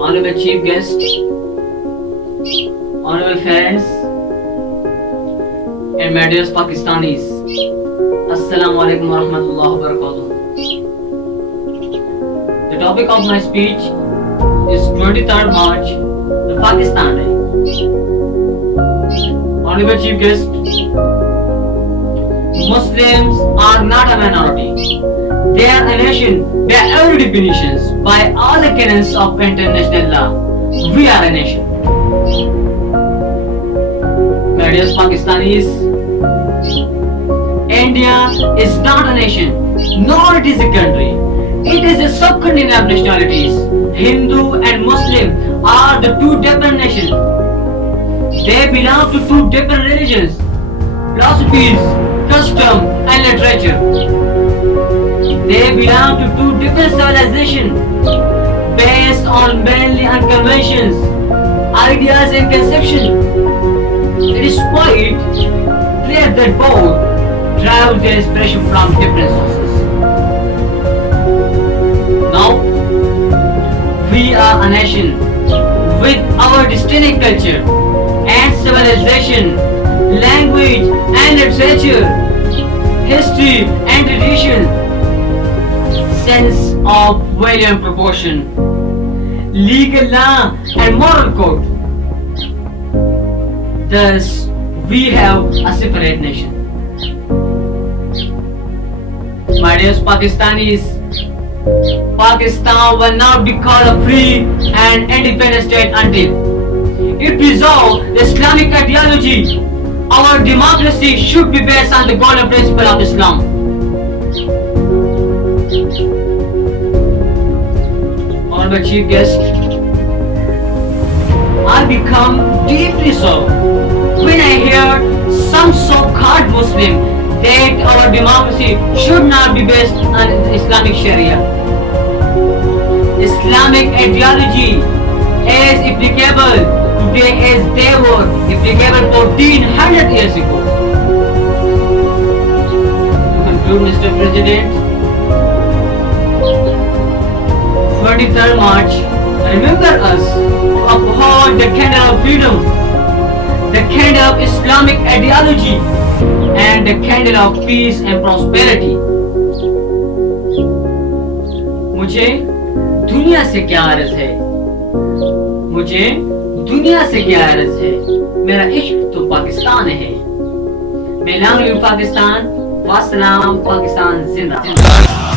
honorable chief guest, honorable friends, and my dear Pakistanis, Assalamu alaikum wa rahmatullahi wa barakatuh. The topic of my speech is 23rd March, the Pakistan Day. Honorable chief guest, Muslims are not a minority. They are a nation by every definitions, by all the canons of international law. We are a nation. My dear Pakistanis, India is not a nation, nor it is a country. It is a subcontinent of nationalities. Hindu and Muslim are the two different nations. They belong to two different religions, philosophies, custom and literature. They belong to two different civilizations based on mainly on conventions, ideas and conceptions. It is quite clear that both derive their inspiration from different sources. Now, we are a nation with our distinct culture and civilization, language and literature, history and tradition, sense of value and proportion, legal law and moral code. Thus, we have a separate nation. My dear Pakistanis, Pakistan will not be called a free and independent state until it preserves the Islamic ideology. Our democracy should be based on the golden principle of Islam. Honorable chief guest, I become deeply sorrowed when I hear some so-called Muslim that our democracy should not be based on Islamic Sharia. Islamic ideology is applicable today as they were applicable 1400 years ago. To conclude, Mr. President, 23rd March, remember us to uphold the candle of freedom, the candle of Islamic ideology, and the candle of peace and prosperity. मुझे दुनिया से क्या अर्ज है, मुझे दुनिया से क्या अर्ज है, मेरा इश्क तो पाकिस्तान है। मैं लॉन्ग लिव पाकिस्तान, वस्सलाम, पाकिस्तान जिंदाबाद।